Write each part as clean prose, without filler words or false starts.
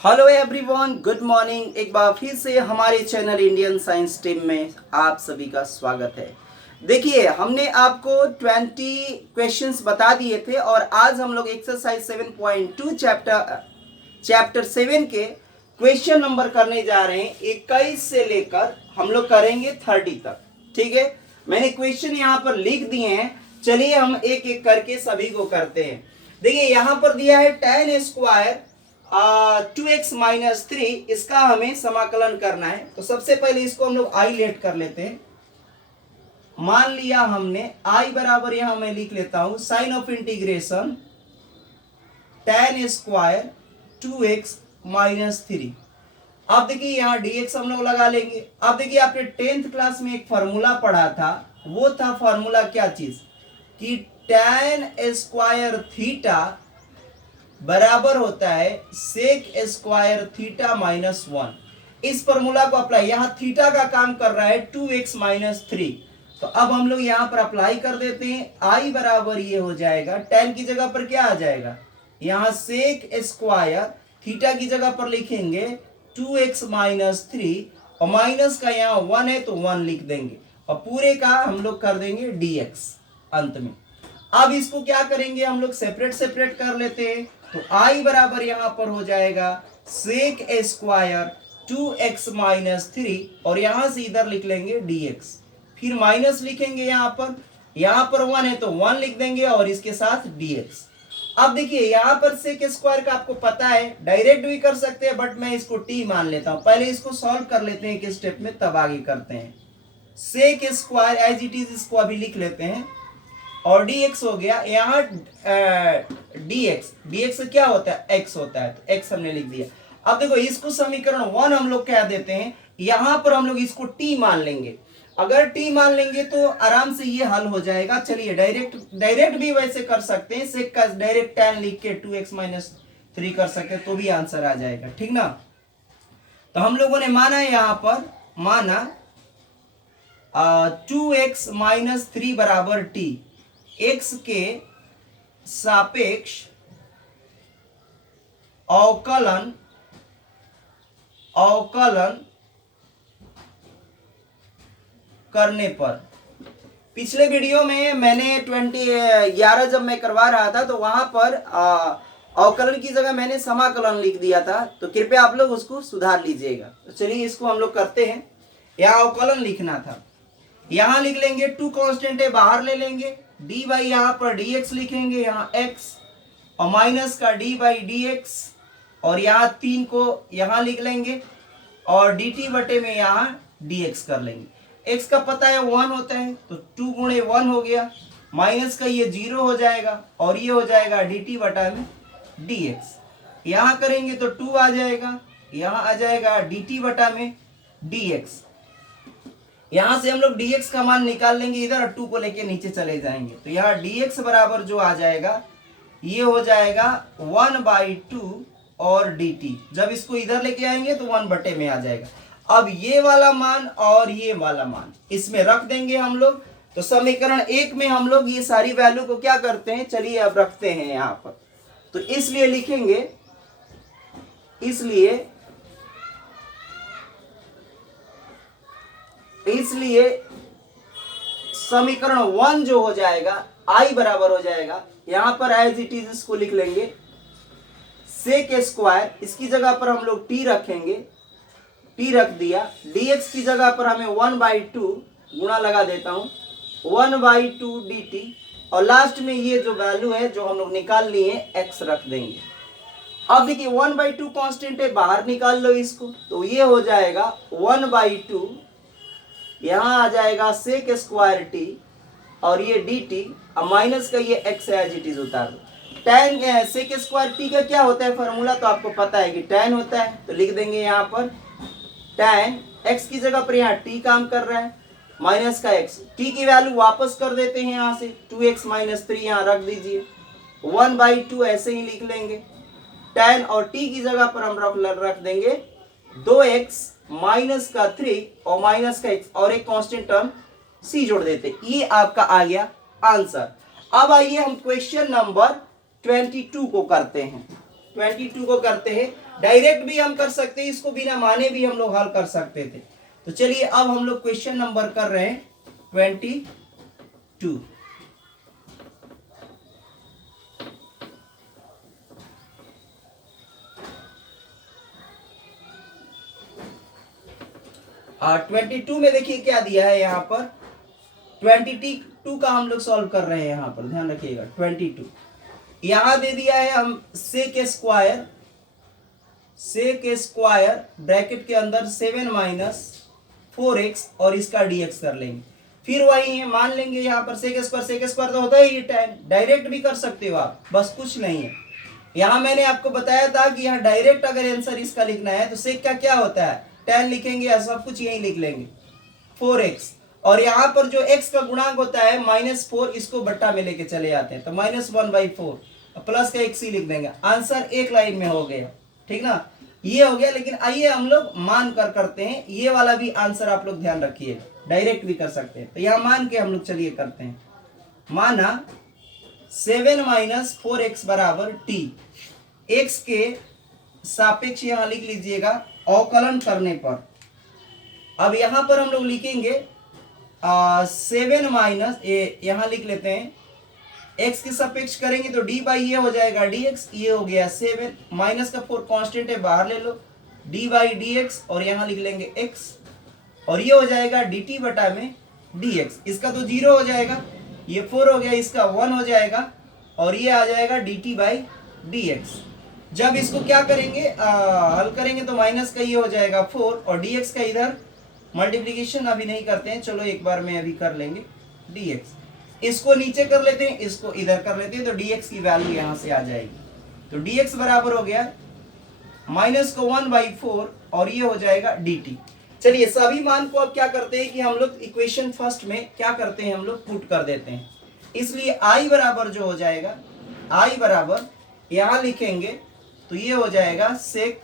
Hello everyone, good morning. एक बार फिर से हमारे चैनल इंडियन साइंस टीम में आप सभी का स्वागत है। देखिए, हमने आपको 20 क्वेश्चंस बता दिए थे और आज हम लोग एक्सरसाइज 7.2 चैप्टर 7 के क्वेश्चन नंबर करने जा रहे हैं। 21 से लेकर हम लोग करेंगे 30 तक। ठीक है, मैंने क्वेश्चन यहाँ पर लिख दिए हैं। चलिए हम एक एक करके सभी को करते हैं। देखिए, यहाँ पर दिया है tan स्क्वायर 2x माइनस 3, इसका हमें समाकलन करना है। तो सबसे पहले इसको हम लोग आई लेट कर लेते हैं। मान लिया हमने आई बराबर, यहां मैं लिख लेता हूं sine of integration tan square 2x minus 3। अब देखिए यहाँ dx हम लोग लगा लेंगे। अब देखिए, आपने 10th क्लास में एक फॉर्मूला पढ़ा था, वो था फॉर्मूला क्या चीज कि tan स्क्वायर थीटा बराबर होता है सेक स्क्वायर थीटा माइनस 1। इस फॉर्मूला को अप्लाई, यहाँ थीटा का काम कर रहा है 2x माइनस 3। तो अब हम लोग यहाँ पर अप्लाई कर देते हैं। आई बराबर ये हो जाएगा, tan की जगह पर क्या आ जाएगा, यहाँ सेक स्क्वायर, थीटा की जगह पर लिखेंगे 2x माइनस 3 और माइनस का यहाँ 1 है तो 1 लिख देंगे और पूरे का हम लोग कर देंगे dx अंत में। अब इसको क्या करेंगे, हम लोग सेपरेट कर लेते हैं। तो आई बराबर यहां पर हो जाएगा सेक स्क्वायर 2x माइनस 3 और यहां से इधर लिख लेंगे dx, फिर माइनस लिखेंगे यहाँ पर 1 है तो 1 लिख देंगे और इसके साथ dx। अब देखिए, यहाँ पर सेक स्क्वायर का आपको पता है, डायरेक्ट भी कर सकते हैं, बट मैं इसको t मान लेता हूं। पहले इसको सॉल्व कर लेते हैं एक स्टेप में, तब आगे करते हैं। Sec square as it is, इसको अभी लिख लेते हैं और dx हो गया। यहाँ dx क्या होता है, x होता है, तो x हमने लिख दिया। अब देखो, इसको समीकरण 1 हम लोग क्या देते हैं, यहाँ पर हम लोग इसको t मान लेंगे। अगर t मान लेंगे तो आराम से ये हल हो जाएगा। चलिए डायरेक्ट भी वैसे कर सकते हैं, सेक का डायरेक्ट tan लिख के 2x माइनस 3 कर सकते हैं तो भी आंसर आ जाएगा। ठीक ना। तो हम लोगों ने माना है, यहाँ पर माना 2x माइनस 3 बराबर t, x के सापेक्ष अवकलन करने पर। पिछले वीडियो में मैंने 11 जब मैं करवा रहा था तो वहां पर अवकलन की जगह मैंने समाकलन लिख दिया था, तो कृपया आप लोग उसको सुधार लीजिएगा। तो चलिए इसको हम लोग करते हैं। यहाँ अवकलन लिखना था, यहां लिख लेंगे 2 कांस्टेंट है, बाहर ले लेंगे डी बाई, यहाँ पर dx लिखेंगे, यहाँ x और माइनस का d बाई dx और यहाँ 3 को यहाँ लिख लेंगे और dt बटे में यहाँ dx कर लेंगे। x का पता है 1 होता है तो 2 गुणे 1 हो गया, माइनस का ये 0 हो जाएगा और ये हो जाएगा dt बटा में dx। यहाँ करेंगे तो 2 आ जाएगा, यहाँ आ जाएगा dt बटा में dx। यहां से हम लोग dx का मान निकाल लेंगे इधर और 2 को लेके नीचे चले जाएंगे। तो यहाँ dx बराबर जो आ जाएगा ये हो जाएगा 1/2 और dt। जब इसको इधर लेके आएंगे तो 1 बटे में आ जाएगा। अब ये वाला मान और ये वाला मान इसमें रख देंगे हम लोग। तो समीकरण 1 में हम लोग ये सारी वैल्यू को क्या करते हैं, चलिए अब रखते हैं यहाँ पर। तो इसलिए लिखेंगे, इसलिए समीकरण 1 जो हो जाएगा i बराबर हो जाएगा, यहां पर एज इट इज इसको लिख लेंगे सेक स्क्वायर, इसकी जगह पर हम लोग t रखेंगे, t रख दिया। dx की जगह पर हमें 1/2 गुणा लगा देता हूं 1/2 dt और लास्ट में ये जो वैल्यू है जो हम लोग निकाल लिए x रख देंगे। अब देखिए 1/2 कांस्टेंट है, बाहर निकाल लो इसको, तो ये हो जाएगा 1/2, यहाँ आ जाएगा सेक स्क्वायर टी और ये डी टी और माइनस का ये एक्स एज इट इज उतार दो। tan सेक स्क्वायर टी का क्या होता है फॉर्मूला, तो आपको पता है कि tan होता है, तो लिख देंगे यहाँ पर tan, x की जगह पर यहाँ t काम कर रहा है, माइनस का x, t की वैल्यू वापस कर देते हैं यहाँ से 2x माइनस 3 यहाँ रख दीजिए, 1/2 ऐसे ही लिख लेंगे। tan और t की जगह पर हम रख देंगे 2x माइनस का 3 और माइनस का x और एक कांस्टेंट टर्म c जोड़ देते। ये आपका आ गया आंसर। अब आइए हम क्वेश्चन नंबर 22 को करते हैं। 22 को करते हैं। डायरेक्ट भी हम कर सकते हैं, इसको बिना माने भी हम लोग हल कर सकते थे। तो चलिए अब हम लोग क्वेश्चन नंबर कर रहे हैं 22। और 22 में देखिए क्या दिया है यहाँ पर। 22 का हम लोग सॉल्व कर रहे हैं। यहाँ पर ध्यान रखिएगा 22 यहाँ दे दिया है। हम सेक स्क्वायर ब्रैकेट के अंदर 7 माइनस 4x और इसका dx कर लेंगे। फिर वही है, मान लेंगे यहाँ पर सेक स्क्वायर तो होता ही tan, डायरेक्ट भी कर सकते हो आप, बस कुछ नहीं है। यहाँ मैंने आपको बताया था कि यहाँ डायरेक्ट अगर आंसर इसका लिखना है तो सेक का क्या होता है, tan लिखेंगे या सब कुछ यही लिख लेंगे 4x। और यहाँ पर जो x का गुणांक होता है -4, इसको बट्टा में लेके चले जाते हैं तो -1/4 प्लस का x ही लिख देंगे। आंसर एक लाइन में हो गया, ठीक ना, ये हो गया। लेकिन आइए हम लोग मान कर करते हैं, ये वाला भी आंसर आप लोग ध्यान रखिए, डायरेक्ट भी कर सकते हैं। तो यहाँ मान के हम लोग चलिए करते हैं। माना 7 माइनस 4x बराबर t, x के सापेक्ष यहाँ लिख लीजिएगा अवकलन करने पर। अब यहाँ पर हम लोग लिखेंगे 7 माइनस, यहाँ लिख लेते हैं x के सापेक्ष करेंगे तो d बाई ये हो जाएगा dx, ये हो गया 7 माइनस का 4 कांस्टेंट है बाहर ले लो, d बाई dx और यहाँ लिख लेंगे x और ये हो जाएगा dt बटा में dx। इसका तो 0 हो जाएगा, ये 4 हो गया, इसका 1 हो जाएगा और ये आ जाएगा dt बाई dx। जब इसको क्या करेंगे हल करेंगे तो माइनस का ये हो जाएगा 4 और dx का इधर मल्टीप्लीकेशन अभी नहीं करते हैं, चलो एक बार में अभी कर लेंगे dx। इसको नीचे कर लेते हैं, इसको इधर कर लेते हैं तो dx की वैल्यू यहां से आ जाएगी। तो dx बराबर हो गया माइनस को 1/4 और ये हो जाएगा dt। चलिए सभी मान को अब क्या करते हैं कि हम लोग इक्वेशन फर्स्ट में क्या करते हैं, हम लोग पुट कर देते हैं। इसलिए i बराबर जो हो जाएगा, i बराबर यहां लिखेंगे तो ये हो जाएगा सेक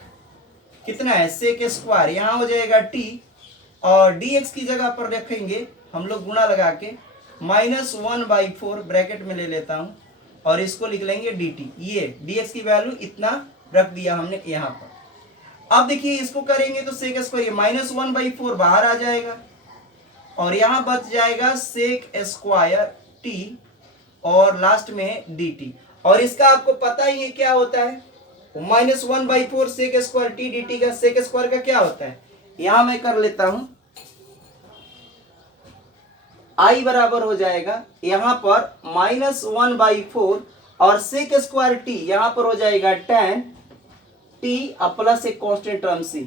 कितना है, सेक स्क्वायर, यहाँ हो जाएगा t और dx की जगह पर रखेंगे हम लोग गुणा लगा के -1/4 ब्रैकेट में ले लेता हूं और इसको लिख लेंगे dt। ये dx की वैल्यू इतना रख दिया हमने यहाँ पर। अब देखिए इसको करेंगे तो सेक स्क्वायर -1/4 बाहर आ जाएगा और यहाँ बच जाएगा सेक स्क्वायर t और लास्ट में dt। और इसका आपको पता ही है क्या होता है, -1/4 सेक स्क्वायर t dt का सेक स्क्वायर का क्या होता है। यहां मैं कर लेता हूं, i बराबर हो जाएगा यहां पर -1/4 और सेक स्क्वायर t यहां पर हो जाएगा tan t प्लस एक कांस्टेंट टर्म c।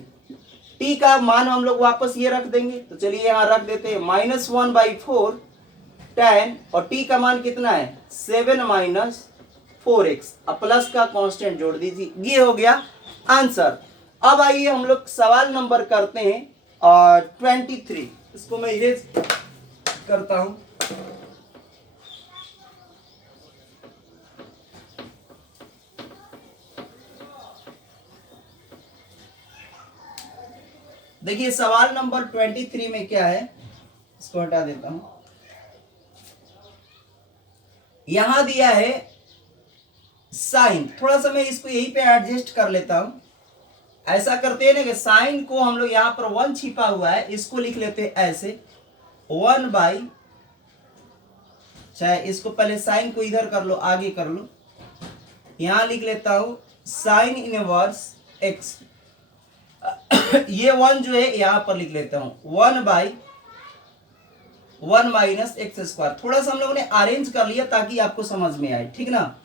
t का मान हम लोग वापस ये रख देंगे तो चलिए यहां रख देते हैं -1/4 tan और t का मान कितना है 7 माइनस 4x प्लस का कांस्टेंट जोड़ दीजिए, ये हो गया आंसर। अब आइए हम लोग सवाल नंबर करते हैं और 23, इसको मैं इरेज करता हूं। देखिए सवाल नंबर 23 में क्या है, इसको हटा देता हूं। यहां दिया है साइन, थोड़ा सा मैं इसको यहीं पे एडजस्ट कर लेता हूं। ऐसा करते हैं ना कि साइन को हम लोग यहां पर 1 छिपा हुआ है, इसको लिख लेते हैं ऐसे 1/, चाहे इसको पहले साइन को इधर कर लो, आगे कर लो, यहां लिख लेता हूं साइन इनवर्स x। ये 1 जो है यहां पर लिख लेता हूं 1/1 माइनस एक्स स्क्वायर। थोड़ा सा हम लोगों ने अरेंज कर लिया ताकि आपको समझ में आए, ठीक ना।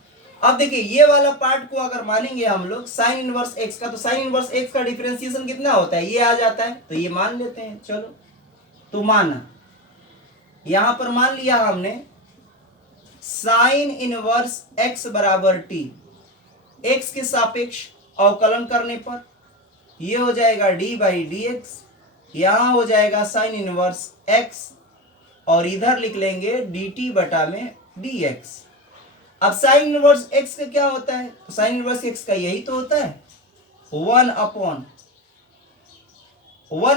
अब देखिए ये वाला पार्ट को अगर मानेंगे हम लोग साइन इनवर्स x का, तो साइन इनवर्स x का डिफरेंशिएशन कितना होता है, ये आ जाता है, तो ये मान लेते हैं। चलो तो माना, यहां पर मान लिया हमने साइन इनवर्स x बराबर t, x के सापेक्ष अवकलन करने पर ये हो जाएगा d बाई dx, यहां हो जाएगा साइन इनवर्स x और इधर लिख लेंगे dt बटा में dx। अब साइन इनवर्स x का क्या होता है, साइन इनवर्स x का यही तो होता है 1/1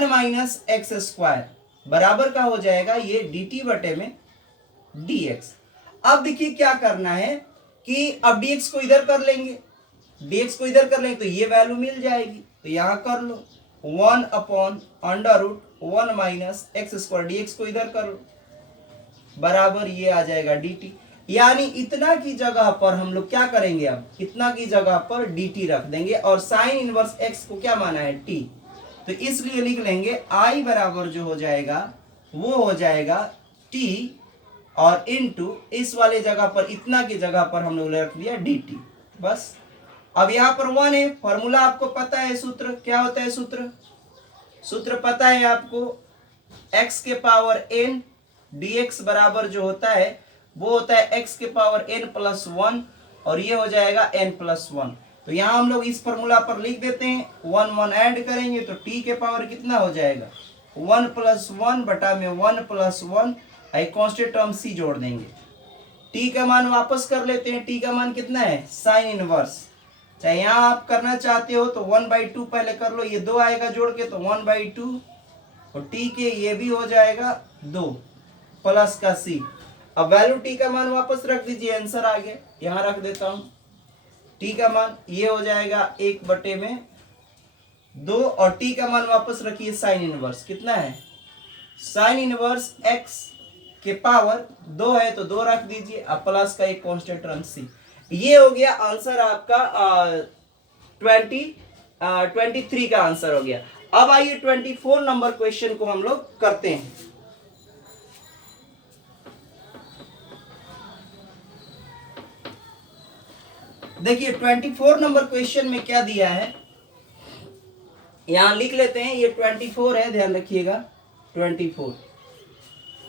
माइनस एक्स स्क्वायर बराबर का हो जाएगा ये dt बटे में dx। अब देखिए क्या करना है कि अब dx को इधर कर लेंगे dx को इधर कर लेंगे तो ये वैल्यू मिल जाएगी, तो यहाँ कर लो 1/√1 माइनस एक्स स्क्वायर, dx को इधर कर लो बराबर ये आ जाएगा dt। यानी इतना की जगह पर हम लोग क्या करेंगे, अब इतना की जगह पर dt रख देंगे और साइन इनवर्स x को क्या माना है t, तो इसलिए लिख लेंगे i बराबर जो हो जाएगा वो हो जाएगा t और इनटू इस वाले जगह पर इतना की जगह पर हम लोग रख दिया dt बस। अब यहाँ पर 1 है, फॉर्मूला आपको पता है, सूत्र क्या होता है, सूत्र पता है आपको, x के पावर n dx बराबर जो होता है वो होता है x के पावर n प्लस 1 और ये हो जाएगा n प्लस 1। तो यहाँ हम लोग इस फॉर्मूला पर लिख देते हैं, 1 ऐड करेंगे तो t के पावर कितना हो जाएगा 1 प्लस 1 बटा में 1 प्लस 1, एक कांस्टेंट टर्म c जोड़ देंगे, t का मान वापस कर लेते हैं, t का मान कितना है साइन इनवर्स, चाहे यहाँ आप करना चाहते हो तो 1/2 पहले कर लो, ये 2 आएगा जोड़ के तो 1/2 और t के ये भी हो जाएगा 2 प्लस का c। अब वैल्यू t का मान वापस रख दीजिए, आंसर आ गया, यहाँ रख देता हूँ t का मान ये हो जाएगा 1/2 और t का मान वापस रखिए साइन इनवर्स, कितना है साइन इनवर्स x के पावर 2 है तो 2 रख दीजिए, अब प्लस का एक कांस्टेंट टर्म c। ये हो गया आंसर आपका 23 का आंसर हो गया। अब आइए 24 नंबर क्वेश्चन को हम लोग करते हैं। देखिए 24 नंबर क्वेश्चन में क्या दिया है, यहां लिख लेते हैं, ये 24 है, ध्यान रखिएगा 24।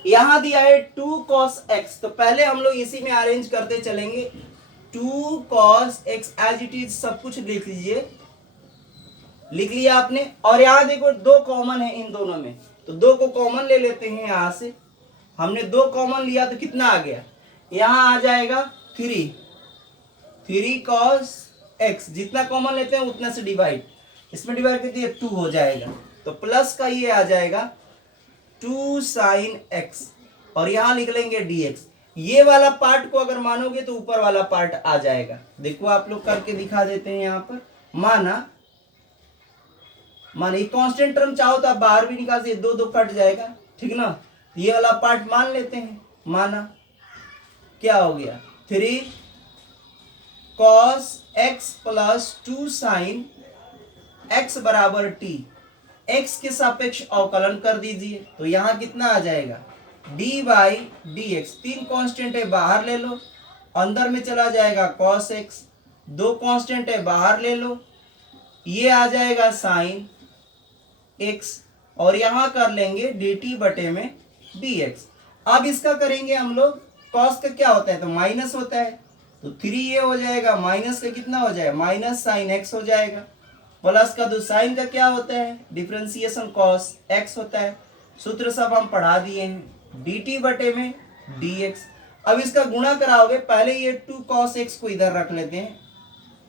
यहां दिया है 2 cos x, तो पहले हम लोग इसी में अरेंज करते चलेंगे, 2 cos x as it is सब कुछ लिख लीजिए, लिख लिया आपने। और यहां देखो 2 कॉमन है इन दोनों में, तो 2 को कॉमन ले लेते हैं, यहां से हमने 2 कॉमन लिया तो कितना आ गया, यहां आ जाएगा 3 cos x, जितना कॉमन लेते हैं उतना से डिवाइड, इसमें डिवाइड करते हैं 2 हो जाएगा, तो प्लस का ये आ जाएगा 2 sin x और यहां लिख लेंगे dx। ये वाला पार्ट को अगर मानोगे तो ऊपर वाला पार्ट आ जाएगा, देखो आप लोग करके दिखा देते हैं। यहां पर माना ये कांस्टेंट टर्म चाहो तो आप बाहर भी निकाल सकते, 2 कट जाएगा, ठीक ना, ये वाला पार्ट मान लेते हैं, माना क्या हो गया 3 cos x plus 2 sin x बराबर t, x के सापेक्ष अवकलन कर दीजिए, तो यहां कितना आ जाएगा d/dx, 3 कांस्टेंट है बाहर ले लो, अंदर में चला जाएगा cos x, 2 कांस्टेंट है बाहर ले लो, ये आ जाएगा sin x और यहां कर लेंगे dt बटे में dx। अब इसका करेंगे हम लोग, cos का क्या होता है तो माइनस होता है, तो 3 ये हो जाएगा, माइनस का कितना हो जाएगा माइनस साइन x हो जाएगा, प्लस का 2 साइन का क्या होता है डिफरेंशिएशन cos x होता है, सूत्र सब हम पढ़ा दिए हैं, dt बटे में dx। अब इसका गुणा कराओगे, पहले ये 2 cos x को इधर रख लेते हैं,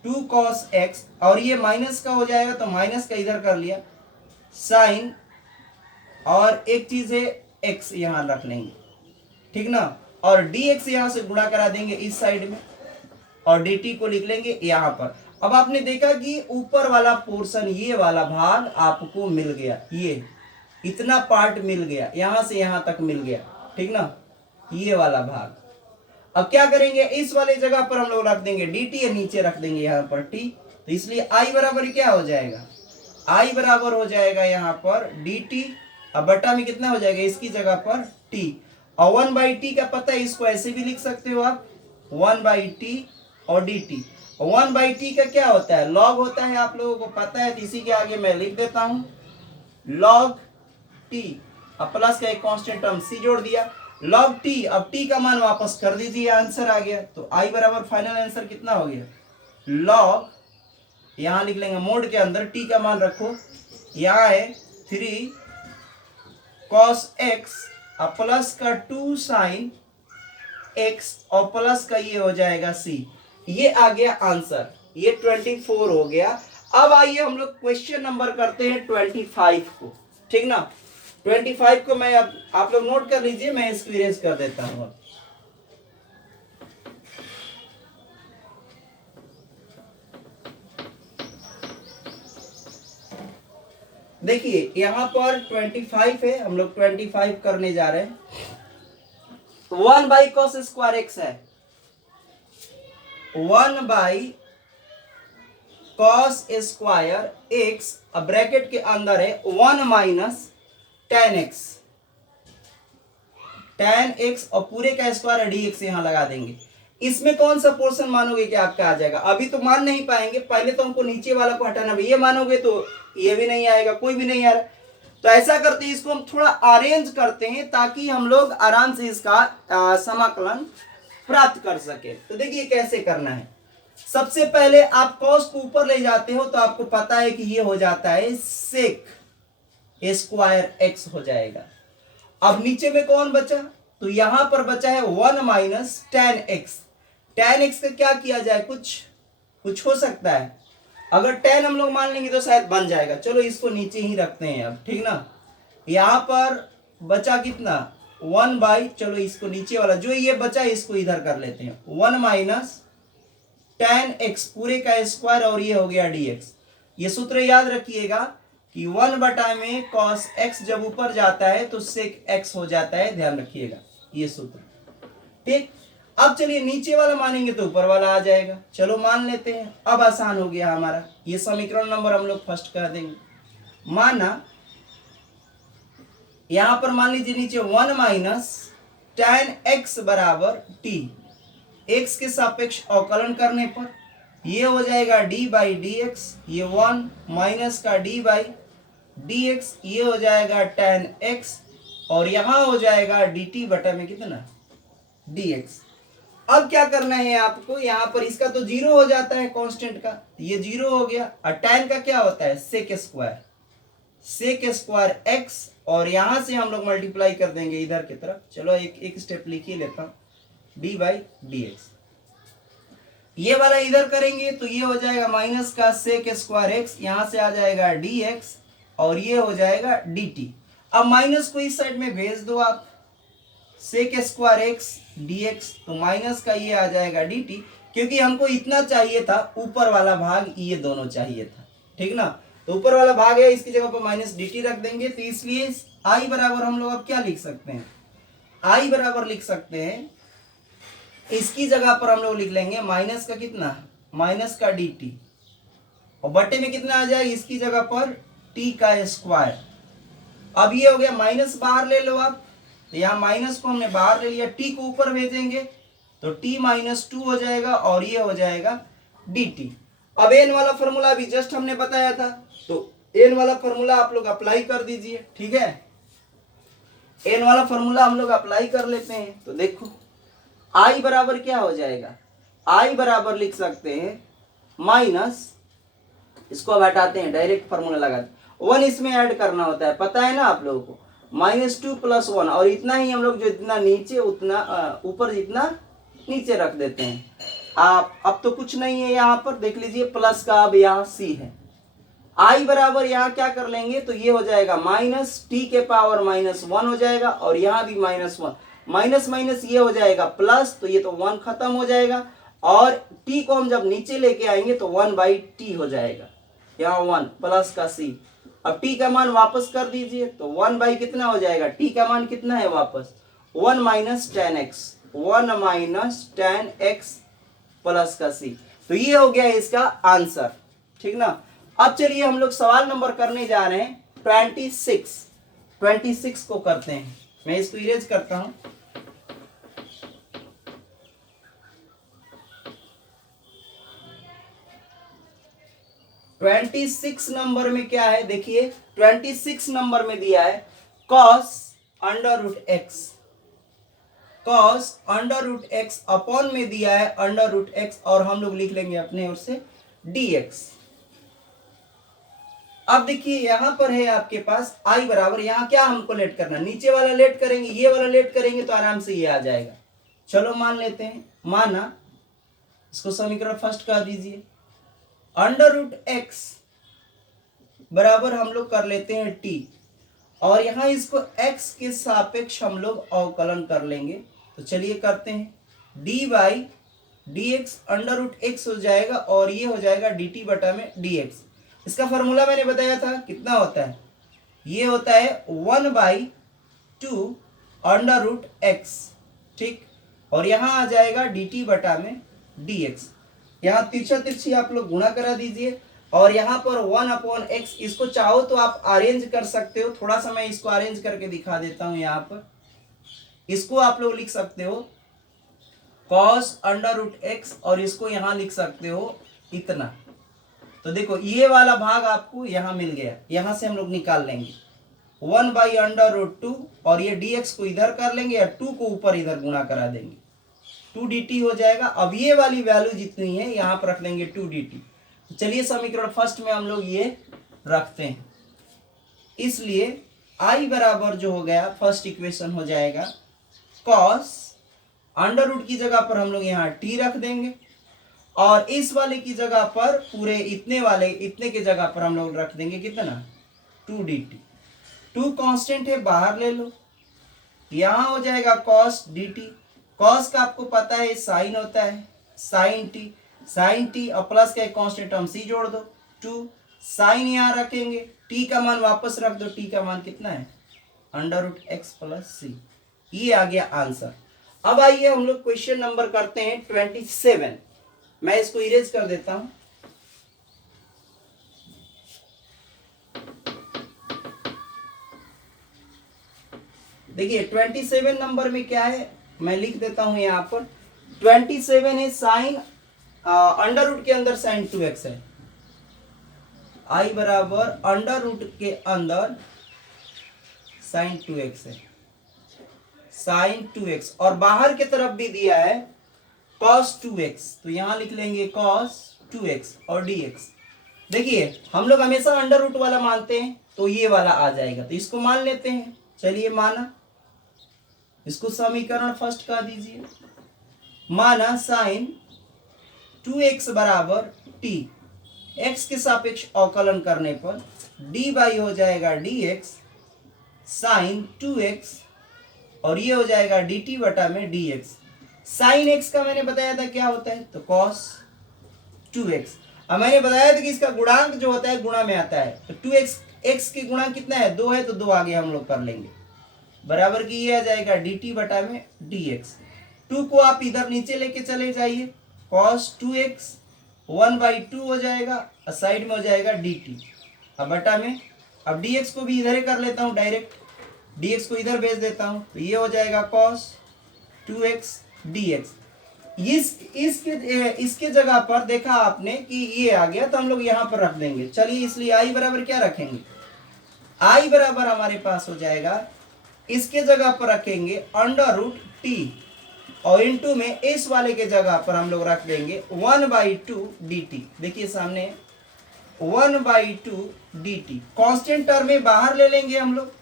2 cos x और ये माइनस का हो जाएगा तो माइनस का इधर कर लिया साइन, और एक चीज है x यहां रख लेंगे, ठीक ना, और dx यहां से गुणा करा देंगे इस साइड में और dt को लिख लेंगे यहां पर। अब आपने देखा कि ऊपर वाला पोर्शन, ये वाला भाग आपको मिल गया, ये इतना पार्ट मिल गया, यहां से यहां तक मिल गया, ठीक ना, ये वाला भाग। अब क्या करेंगे, इस वाले जगह पर हम लोग रख देंगे dt और नीचे रख देंगे यहाँ पर t, तो इसलिए i बराबर क्या हो जाएगा, i बराबर हो जाएगा यहाँ पर dt, अब बटा में कितना हो जाएगा इसकी जगह पर t, और 1/t का पता है, इसको ऐसे भी लिख सकते हो आप 1/t और dt। 1/t का क्या होता है log होता है, आप लोगों को पता है, तो इसी के आगे मैं लिख देता हूं log t, अब प्लस का एक कांस्टेंट टर्म c जोड़ दिया log t। अब t का मान वापस कर दीजिए, आंसर आ गया, तो i बराबर फाइनल आंसर कितना हो गया log, यहां लिख लेंगे मोड के अंदर t का मान रखो, यहां है 3 cos x अब प्लस का 2 sin x और प्लस का ये हो जाएगा c, ये आ गया आंसर, ये 24 हो गया। अब आइए हम लोग क्वेश्चन नंबर करते हैं 25 को, ठीक ना, 25 को मैं अब आप लोग नोट कर लीजिए, मैं इसको इरेज कर देता हूं। देखिए यहाँ पर 25 है, हम लोग 25 करने जा रहे हैं। 1/cos² x है, 1/cos² x, अब ब्रैकेट के अंदर है 1 minus tan x, tan x और पूरे का स्क्वायर dx यहां लगा देंगे। इसमें कौन सा पोर्शन मानोगे कि आपका आ जाएगा? अभी तो मान नहीं पाएंगे, पहले तो हमको नीचे वाला को हटाना है। ये मानोगे तो ये भी नहीं आएगा, कोई भी नहीं आ रहा। तो ऐसा करते हैं, इसको हम थोड़ा अरेंज करते हैं ताकि हम लोग आराम से इसका समाकलन प्राप्त कर सके। तो देखिए कैसे करना है। सबसे पहले आप cos को ऊपर ले जाते हो तो आपको पता है कि ये हो जाता है sec² x हो जाएगा। अब नीचे में कौन बचा? तो यहां पर बचा है 1 minus tan x। tan x का क्या किया जाए? कुछ हो सकता है। अगर tan हम लोग मान लेंगे तो शायद बन जाएगा। चलो इसको नीचे ही रखते हैं अब, ठीक ना। यहां पर बचा कितना? 1 चलो इसको नीचे वाला जो ये बचा इसको इधर कर लेते हैं। 1 माइनस tan x पूरे का स्क्वायर और ये हो गया dx। ये सूत्र याद रखिएगा कि 1 बटा में cos x जब ऊपर जाता है तो sec x हो जाता है, ध्यान रखिएगा ये सूत्र, ठीक। अब चलिए नीचे वाला मानेंगे तो ऊपर वाला आ जाएगा। चलो मान लेते हैं, अब आसान हो गया हमारा। ये समीकरण नंबर हम लोग फर्स्ट कर देंगे। माना यहां पर मान लीजिए नीचे 1 माइनस tan x बराबर t, x के सापेक्ष अवकलन करने पर ये हो जाएगा d/dx, ये 1 माइनस का d/dx, ये हो जाएगा tan x और यहां हो जाएगा dt बटा में कितना? dx। अब क्या करना है आपको? यहां पर इसका तो 0 हो जाता है कांस्टेंट का, ये 0 हो गया। और tan का क्या होता है? sec² x और यहां से हम लोग मल्टीप्लाई कर देंगे इधर की तरफ। चलो एक स्टेप लिख ही लेता हूं, d/dx। ये वाला इधर करेंगे तो ये हो जाएगा माइनस का sec² x, यहां से आ जाएगा dx और ये हो जाएगा dt। अब माइनस को इस साइड में भेज दो आप, sec² x dx, तो माइनस का ये आ जाएगा dt, क्योंकि हमको इतना चाहिए था, ऊपर वाला भाग ये दोनों चाहिए था, ठीक ना। तो ऊपर वाला भाग है, इसकी जगह पर माइनस dt रख देंगे। तो इसलिए i बराबर हम लोग अब क्या लिख सकते हैं? i बराबर लिख सकते हैं, इसकी जगह पर हम लोग लिख लेंगे माइनस का कितना? माइनस का dt और बटे में कितना आ जाएगा? इसकी जगह पर t का स्क्वायर। अब ये हो गया, माइनस बाहर ले लो आप, तो यहाँ माइनस को हमने बाहर ले लिया, t को ऊपर भेजेंगे तो t-2 हो जाएगा और ये हो जाएगा dt। अब n वाला फॉर्मूला अभी जस्ट हमने बताया था, तो n वाला फॉर्मूला आप लोग अप्लाई कर दीजिए, ठीक है। n वाला फॉर्मूला हम लोग अप्लाई कर लेते हैं। तो देखो i बराबर क्या हो जाएगा? i बराबर लिख सकते हैं माइनस, इसको अब हटाते हैं, डायरेक्ट फॉर्मूला लगाते, 1 इसमें ऐड करना होता है, पता है ना आप लोगों को। -2 + 1 और इतना ही हम लोग जो इतना नीचे उतना ऊपर जितना नीचे रख देते हैं। आप अब तो कुछ नहीं है, यहाँ पर देख लीजिए प्लस का अब यहाँ c है। i बराबर यहाँ क्या कर लेंगे तो ये हो जाएगा माइनस t के पावर -1 हो जाएगा और यहाँ भी -1, माइनस माइनस ये हो जाएगा प्लस, तो ये तो 1 खत्म हो जाएगा और t को हम जब नीचे लेके आएंगे तो 1/t हो जाएगा, यहाँ 1 प्लस का c। अब t का मान वापस कर दीजिए तो 1 कितना हो जाएगा? t का मान कितना है वापस? 1 minus tan x, 1 minus tan x plus का c। तो ये हो गया इसका आंसर, ठीक ना। अब चलिए हम लोग सवाल नंबर करने जा रहे हैं 26 को करते हैं। मैं इसको इरेज करता हूं। ट्वेंटी 26 नंबर में क्या है देखिए, 26 नंबर में दिया है cos √x, cos √x upon में दिया है √x और हम लोग लिख लेंगे अपने ओर से dx। अब देखिए यहां पर है आपके पास i बराबर, यहां क्या हमको लेट करना? नीचे वाला लेट करेंगे, ये वाला लेट करेंगे तो आराम से ये आ जाएगा। चलो मान लेते हैं, माना इसको समीकरण फर्स्ट कर दीजिए, √x बराबर हम लोग कर लेते हैं t और यहां इसको x के सापेक्ष हम लोग अवकलन कर लेंगे। तो चलिए करते हैं, d/dx √x हो जाएगा और ये हो जाएगा dt बटा में dx। इसका फॉर्मूला मैंने बताया था कितना होता है? ये होता है 1/2 अंडर रूट एक्स, ठीक। और यहाँ आ जाएगा dt बटा में dx। यहाँ तिरछा तिरछी आप लोग गुणा करा दीजिए और यहाँ पर 1/x, इसको चाहो तो आप अरेंज कर सकते हो। थोड़ा सा मैं इसको अरेंज करके दिखा देता हूं। यहाँ पर इसको आप लोग लिख सकते हो cos अंडर रूट एक्स और इसको यहाँ लिख सकते हो इतना। तो देखो ये वाला भाग आपको यहाँ मिल गया, यहाँ से हम लोग निकाल लेंगे 1/√2 और ये dx को इधर कर लेंगे या 2 को ऊपर इधर गुणा करा देंगे, 2 dt हो जाएगा। अब ये वाली वैल्यू जितनी है यहाँ पर रख लेंगे 2 dt। तो चलिए समीकरण फर्स्ट में हम लोग ये रखते हैं, इसलिए i बराबर जो हो गया फर्स्ट इक्वेशन हो जाएगा cos अंडर रूट की जगह पर हम लोग यहाँ t रख देंगे और इस वाले की जगह पर पूरे इतने के जगह पर हम लोग रख देंगे कितना 2 dt। 2 कांस्टेंट है, बाहर ले लो, यहां हो जाएगा cos dt। cos का आपको पता है साइन होता है, साइन टी और प्लस का एक कांस्टेंट हम c जोड़ दो 2, साइन यहां रखेंगे, t का मान वापस रख दो, t का मान कितना है अंडर रूट एक्स प्लस सी। ये आ गया आंसर। अब आइए हम लोग क्वेश्चन नंबर करते हैं 27। मैं इसको इरेज कर देता हूं। देखिए 27 नंबर में क्या है, मैं लिख देता हूं यहां पर 27 है साइन अंडर रूट के अंदर साइन 2x है, i बराबर अंडर रूट के अंदर साइन 2x है, साइन 2x और बाहर की तरफ भी दिया है cos 2x। तो यहां लिख लेंगे cos 2x और dx। देखिए हम लोग हमेशा अंडर रूट वाला मानते हैं तो ये वाला आ जाएगा, तो इसको मान लेते हैं। चलिए माना, इसको समीकरण फर्स्ट कर दीजिए। माना साइन 2x बराबर t, x के सापेक्ष अवकलन करने पर dy हो जाएगा dx साइन 2x और ये हो जाएगा dt बटा में dx। साइन x का मैंने बताया था क्या होता है, तो cos 2x। अब मैंने बताया था कि इसका गुणांक जो होता है गुणा में आता है, तो 2x x के गुणा कितना है 2 है, तो 2 आगे हम लोग कर लेंगे बराबर की ये आ जाएगा dt बटा में dx। 2 को आप इधर नीचे लेके चले जाइए, cos 2x 1/2 हो जाएगा और साइड में हो जाएगा dt। अब बटा में अब dx को भी इधर ही कर लेता हूँ, डायरेक्ट dx को इधर भेज देता हूँ, तो ये हो जाएगा cos 2x dx। इसके जगह पर देखा आपने कि ये आ गया, तो हम लोग यहाँ पर रख देंगे। चलिए इसलिए i बराबर क्या रखेंगे, i बराबर हमारे पास हो जाएगा, इसके जगह पर रखेंगे अंडर रूट t और इनटू में इस वाले के जगह पर हम लोग रख देंगे 1/2 dt। देखिए सामने 1/2 dt, कांस्टेंट टर्म में बाहर ले लेंगे हम लोग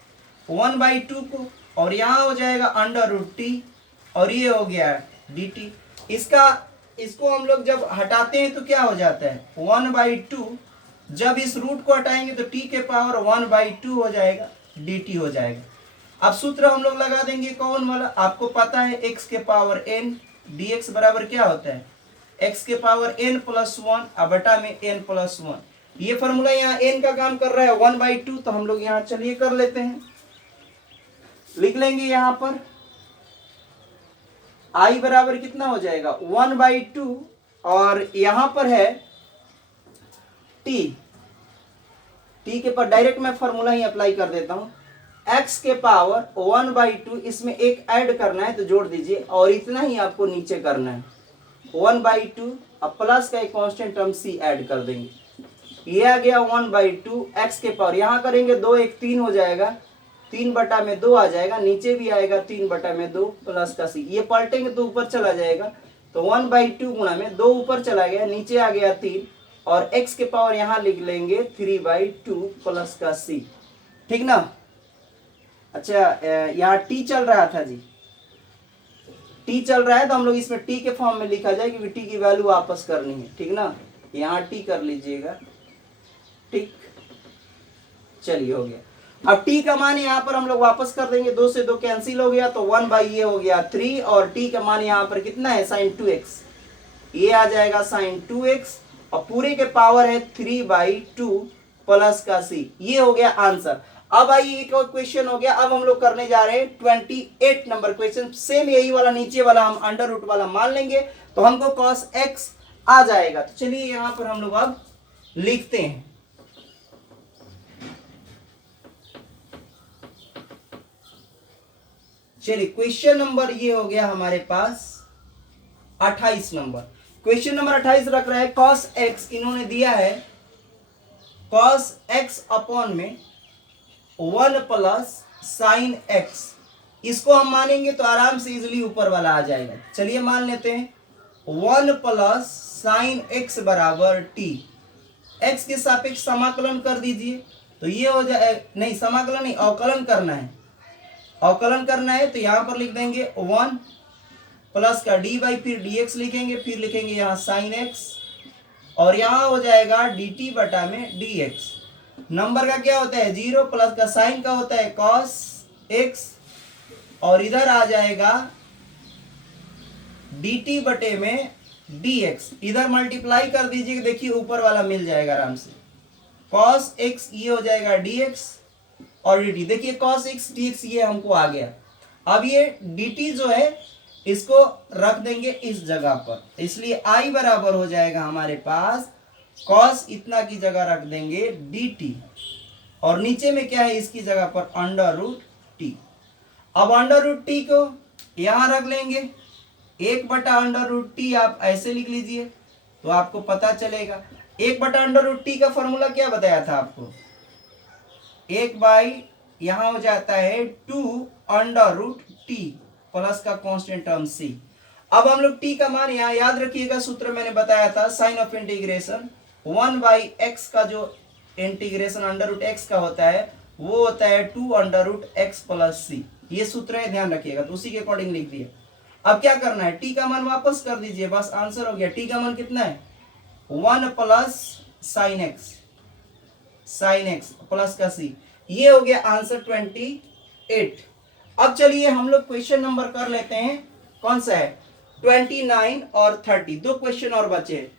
1/2 को और यहाँ हो जाएगा अंडर रूट t और ये हो गया dt। इसको हम लोग जब हटाते हैं तो क्या हो जाता है 1/2, जब इस रूट को हटाएंगे तो t के पावर 1/2 हो जाएगा, dt हो जाएगा। अब सूत्र हम लोग लगा देंगे कौन वाला, आपको पता है x के पावर n dx बराबर क्या होता है x के पावर n प्लस 1 बटा में n प्लस 1। ये फॉर्मूला यहाँ n का काम कर रहा है 1/2, तो हम लोग यहाँ चलिए कर लेते हैं, लिख लेंगे यहाँ पर i बराबर कितना हो जाएगा 1/2 और यहाँ पर है t के पर डायरेक्ट मैं फॉर्मूला ही अप्लाई कर देता हूँ, x के पावर 1/2, इसमें एक ऐड करना है तो जोड़ दीजिए और इतना ही आपको नीचे करना है 1/2 अब प्लस का एक कांस्टेंट टर्म c ऐड कर देंगे, ये आ गया 1/2 x के पावर, यहाँ करेंगे 2 1 3 हो जाएगा, 3 बटा में 2 आ जाएगा, नीचे भी आएगा 3 बटा में 2 प्लस का c, ये पलटेंगे तो ऊपर चला जाएगा, तो 1/2 गुणा में 2 ऊपर चला गया, नीचे आ गया 3 और x के पावर यहाँ लिख लेंगे 3/2 प्लस का c, ठीक ना। अच्छा यहाँ t चल रहा था जी, t चल रहा है तो हम लोग इसमें t के फॉर्म में लिखा जाए क्योंकि t की वैल्यू वापस करनी है, ठीक ना। यहाँ t कर लीजिएगा, ठीक। चलिए हो गया। अब t का मान यहाँ पर हम लोग वापस कर देंगे, 2 से 2 कैंसिल हो गया तो 1 ये हो गया 3 और t का मान यहाँ पर कितना है साइन 2x, ये आ जाएगा साइन 2x और पूरे के पावर है 3/2 प्लस का c, ये हो गया आंसर। अब आइए एक और क्वेश्चन हो गया। अब हम लोग करने जा रहे हैं 28 नंबर क्वेश्चन। सेम यही वाला नीचे वाला हम अंडर रूट वाला मान लेंगे तो हमको cos x आ जाएगा। तो चलिए यहां पर हम लोग अब लिखते हैं। चलिए क्वेश्चन नंबर ये हो गया हमारे पास 28 नंबर। क्वेश्चन नंबर 28 रख रहा है cos x, इन्होंने दिया है cos x अपॉन में 1 प्लस साइन x। इसको हम मानेंगे तो आराम से इजिली ऊपर वाला आ जाएगा। चलिए मान लेते हैं 1 प्लस साइन x बराबर t। x के सापेक्ष समाकलन कर दीजिए तो ये हो जाए, नहीं समाकलन नहीं, अवकलन करना है। अवकलन करना है तो यहां पर लिख देंगे 1 प्लस का डी बाई फिर dx लिखेंगे, फिर लिखेंगे यहाँ साइन x और यहाँ हो जाएगा dt बटा में dx। नंबर का क्या होता है 0, प्लस का साइन का होता है cos x और इधर आ जाएगा dt बटे में dx। इधर मल्टीप्लाई कर दीजिए, देखिए ऊपर वाला मिल जाएगा आराम से। cos x ये हो जाएगा dx और dt, देखिए cos x dx ये हमको आ गया। अब ये dt जो है इसको रख देंगे इस जगह पर, इसलिए I बराबर हो जाएगा हमारे पास cos इतना की जगह रख देंगे dt और नीचे में क्या है इसकी जगह पर अंडर रूट टी। अब अंडर रूट टी को यहां रख लेंगे, 1 बटा अंडर रूट टी आप ऐसे लिख लीजिए तो आपको पता चलेगा। 1 बटा अंडर रूट टी का फॉर्मूला क्या बताया था आपको, 1 बाई यहां हो जाता है 2 अंडर रूट टी प्लस का कांस्टेंट टर्म c। अब हम लोग t का मान यहाँ याद रखिएगा, सूत्र मैंने बताया था sine of integration 1 by x का जो इंटीग्रेशन अंडर रूट x का होता है वो होता है 2 under root x plus c। ये सूत्र है, ध्यान रखिएगा, तो उसी के अकॉर्डिंग लिख दिए। अब क्या करना है, t का मान वापस कर दीजिए, बस आंसर हो गया। t का मान कितना है 1 प्लस साइन x प्लस का c। ये हो गया आंसर 28। अब चलिए हम लोग क्वेश्चन नंबर कर लेते हैं, कौन सा है 29 और 30। 2 क्वेश्चन और बचे,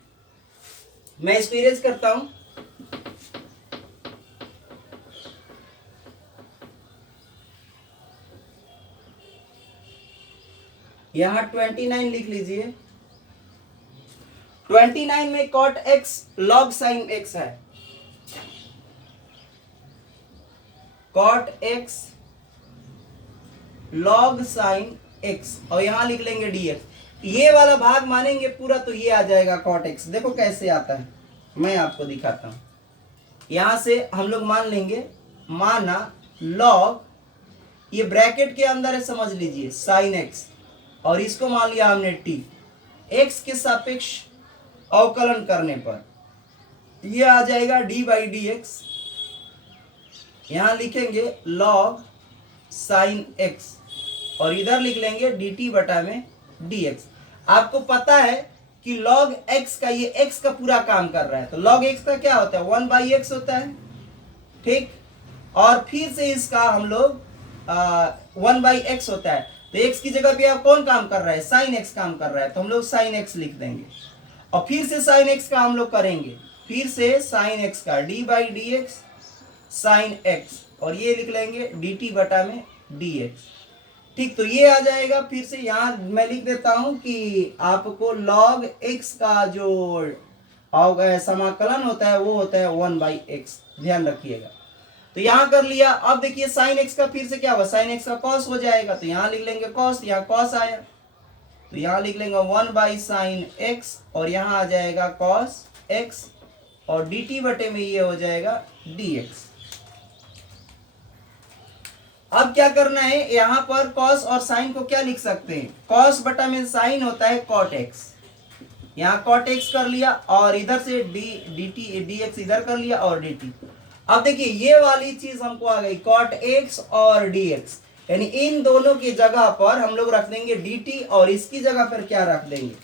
मैं इसको इरेज करता हूं। यहां 29 लिख लीजिए। 29 में cot x log sin x है, cot x log sin x और यहां लिख लेंगे dx। ये वाला भाग मानेंगे पूरा तो ये आ जाएगा cot x। देखो कैसे आता है, मैं आपको दिखाता हूं। यहां से हम लोग मान लेंगे, माना log, ये ब्रैकेट के अंदर है समझ लीजिए sin x और इसको मान लिया हमने t। x के सापेक्ष अवकलन करने पर ये आ जाएगा d बाई डी एक्स। यहां लिखेंगे log sin x और इधर लिख लेंगे dt बटा में dx। आपको पता है कि log x का, ये x का पूरा काम कर रहा है तो log x का क्या होता है 1 बाई x होता है, ठीक। और फिर से इसका हम लोग 1 बाई x होता है तो x की जगह पे आप कौन काम कर रहा है sin x काम कर रहा है तो हम लोग sin x लिख देंगे और फिर से sin x का हम लोग करेंगे, फिर से sin x का d by d x sine x और ये लिख लेंगे dt बटा में dx, ठीक। तो ये आ जाएगा। फिर से यहाँ मैं लिख देता हूं कि आपको log x का जो समाकलन होता है वो होता है 1 बाई एक्स, ध्यान रखिएगा। तो यहाँ कर लिया। अब देखिए साइन x का फिर से क्या हुआ, साइन x का cos हो जाएगा तो यहाँ लिख लेंगे cos, यहाँ cos आया तो यहाँ लिख लेंगे 1 बाई साइन x और यहाँ आ जाएगा cos x और dt बटे में ये हो जाएगा dx। अब क्या करना है, यहाँ पर cos और sin को क्या लिख सकते हैं, cos बटा में sin होता है cot x, यहाँ cot x कर लिया और इधर से dx इधर कर लिया और dt। अब देखिए ये वाली चीज हमको आ गई cot x और dx, यानी इन दोनों की जगह पर हम लोग रख देंगे dt और इसकी जगह पर क्या रख देंगे,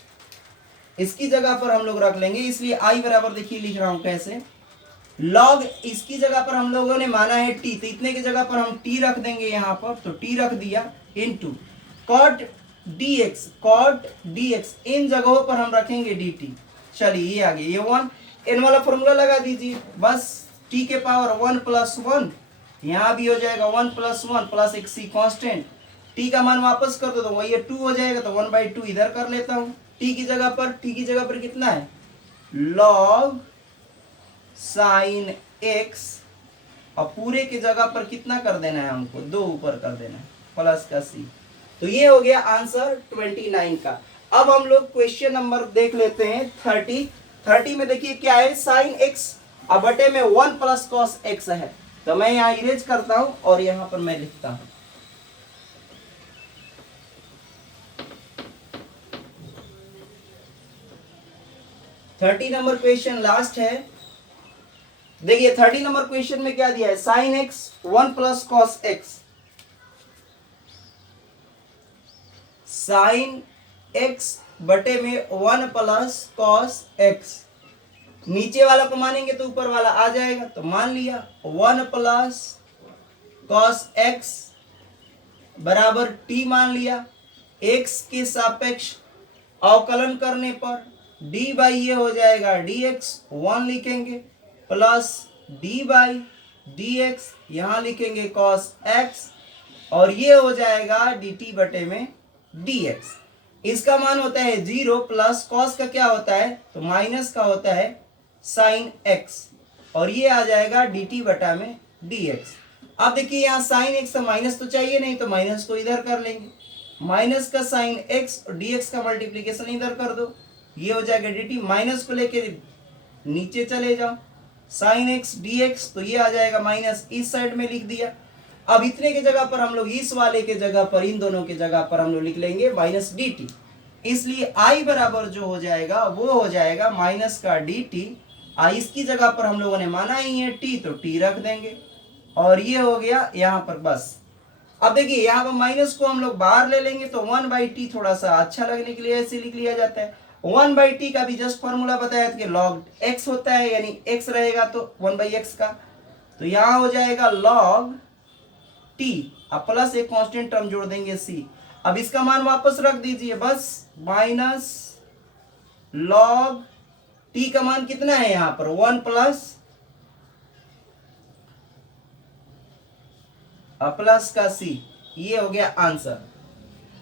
इसकी जगह पर हम लोग रख लेंगे। इसलिए i बराबर देखिए लिख रहा हूं कैसे, log इसकी जगह पर हम लोगों ने माना है t तो इतने की जगह पर हम t रख देंगे यहाँ पर, तो t रख दिया इनटू cot dx इन जगहों पर हम रखेंगे dt। चलिए ये आ गया, ये 1 इन वाला फॉर्मूला लगा दीजिए, बस t के पावर 1 प्लस 1 यहाँ भी हो जाएगा 1 + 1 प्लस एक सी कांस्टेंट, टी का मान वापस कर दो तो वही 2 हो जाएगा, तो 1/2 इधर कर लेता हूँ। टी की जगह पर कितना है, log sin x, और पूरे की जगह पर कितना कर देना है हमको, 2 ऊपर कर देना है प्लस का सी। तो ये हो गया आंसर 29 का। अब हम लोग क्वेश्चन नंबर देख लेते हैं 30 में देखिए क्या है, साइन एक्स अब बटे में 1 + cos x है। तो मैं यहाँ इरेज करता हूं और यहां पर मैं लिखता हूं, थर्टी नंबर क्वेश्चन लास्ट है। देखिए 30 नंबर क्वेश्चन में क्या दिया है, sine x 1 + cos x, sine x बटे में 1 + cos x, नीचे वाला को मानेंगे तो ऊपर वाला आ जाएगा, तो मान लिया 1 + cos x बराबर t मान लिया, x के सापेक्ष अवकलन करने पर d बाई ये हो जाएगा dx, 1 लिखेंगे प्लस d बाई dx, यहां लिखेंगे cos x, और ये हो जाएगा dt बटे में dx। इसका मान होता है 0 प्लस cos का क्या होता है, तो माइनस का होता है साइन x, और ये आ जाएगा dt बटा में dx। अब देखिए यहाँ साइन x का माइनस तो चाहिए नहीं, तो माइनस को इधर कर लेंगे, माइनस का साइन x और dx का मल्टीप्लीकेशन इधर कर दो, ये हो जाएगा dt, माइनस को लेके नीचे चले जाओ, साइन x dx, तो ये आ जाएगा माइनस, इस साइड में लिख दिया। अब इतने के जगह पर हम लोग इस वाले के जगह पर, इन दोनों के जगह पर हम लोग लिख लेंगे माइनस dt, इसलिए i बराबर जो हो जाएगा वो हो जाएगा माइनस का dt, इसकी जगह पर हम लोगों ने माना ही है t, तो t रख देंगे, और ये हो गया यहाँ पर बस। अब देखिए यहाँ पर माइनस को हम लोग बाहर ले लेंगे, तो 1/t थोड़ा सा अच्छा लगने के लिए ऐसे लिख लिया जाता है। 1/t का भी जस्ट फॉर्मूला बताया था कि log x होता है, यानी x रहेगा तो 1/x का, तो यहाँ हो जाएगा log t, अब प्लस एक कांस्टेंट टर्म जोड़ देंगे c। अब इसका मान वापस रख दीजिए, बस माइनस log t का मान कितना है यहाँ पर 1 प्लस का c, ये हो गया आंसर।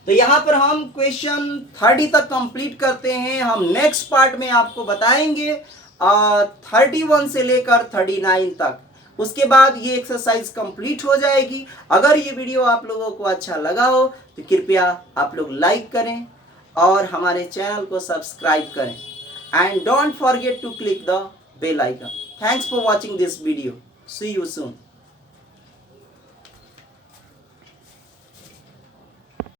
तो यहां पर हम क्वेश्चन 30 तक कंप्लीट करते हैं। हम नेक्स्ट पार्ट में आपको बताएंगे 31 से लेकर 39 तक, उसके बाद ये एक्सरसाइज कंप्लीट हो जाएगी। अगर ये वीडियो आप लोगों को अच्छा लगा हो तो कृपया आप लोग लाइक करें और हमारे चैनल को सब्सक्राइब करें, and don't forget to click the bell icon. Thanks for watching this video, see you soon.